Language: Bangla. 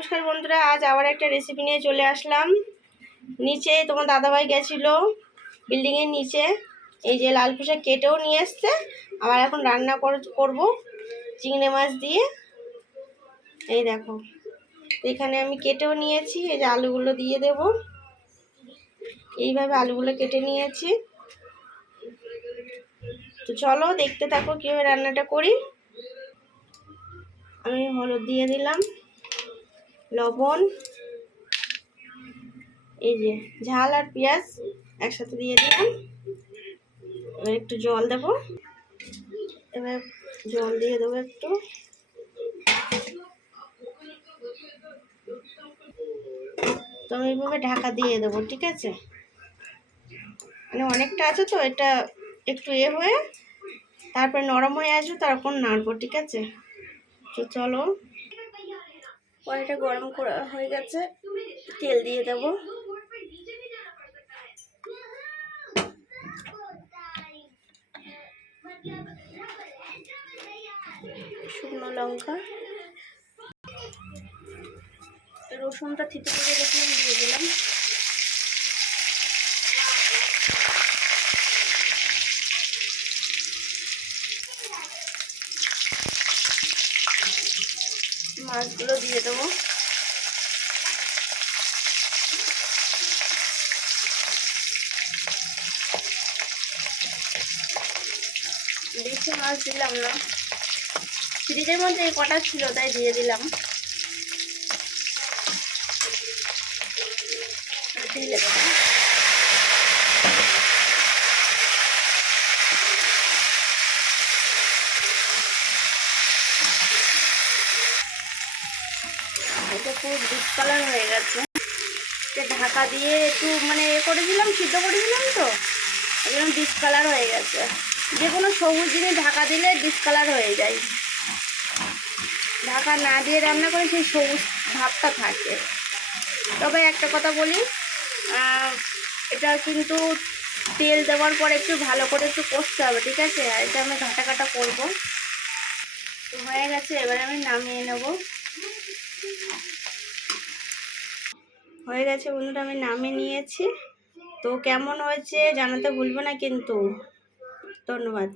নমস্কার বন্ধুরা, আজ আবার একটা রেসিপি নিয়ে চলে আসলাম। নিচে তোমার দাদাভাই গেছিল বিল্ডিংয়ের নিচে। এই যে লাল পোশাক কেটেও নিয়ে এসছে। আবার এখন রান্না কর- করব চিংড়ি মাছ দিয়ে। এই দেখো, এখানে আমি কেটেও নিয়েছি, এই যে আলুগুলো দিয়ে দেব। এইভাবে আলুগুলো কেটে নিয়েছি। তো চলো দেখতে থাকো কীভাবে রান্নাটা করি। আমি হলুদ দিয়ে দিলাম। লবণ, এই যে ঝাল আর পেঁয়াজ একসাথে দিয়ে দিলাম। এবার একটু জল দেব। এবার জল দিয়ে দেবো একটু। তো আমি এইভাবে ঢাকা দিয়ে দেবো, ঠিক আছে? মানে অনেকটা আছে তো, এটা একটু এ হয়ে তারপরে নরম হয়ে আসবে, তারপর নাড়বো, ঠিক আছে? তো চলো। কড়াইটা গরম করা হয়ে গেছে। তেল দিয়ে দেব। শুকনো লঙ্কা। রসুনটা থিতে করে রেখে দিয়ে দিলাম। মাছগুলো দিয়ে দেবো। বেশি মাছ দিলাম না। ফ্রিজের মধ্যে কটা ছিল তাই দিয়ে দিলাম ঢেলে দেবো। এটা পুরো ডিপ হয়ে গেছে। ঢাকা দিয়ে একটু মানে এ করে দিলাম সিদ্ধ করে দিলাম তো। এই জন্য ডিপ কালার হয়ে গেছে। যে কোনো সবুজ জিনিস ঢাকা দিলে ডিপ কালার হয়ে যায়। ঢাকা না দিয়ে রান্না করে সেই সবুজ ভাবটা থাকে। তবে একটা কথা বলি এটা কিন্তু তেল দেওয়ার পর একটু ভালো করে একটু কষতে হবে, ঠিক আছে? আর এটা আমি ঘাটা কাটা করব। হয়ে গেছে, এবারে আমি নামিয়ে নেব। হয়ে গেছে বন্ধুরা আমি নামে নিয়েছি। তো কেমন হয়েছে জানাতে ভুলবো না কিন্তু। ধন্যবাদ।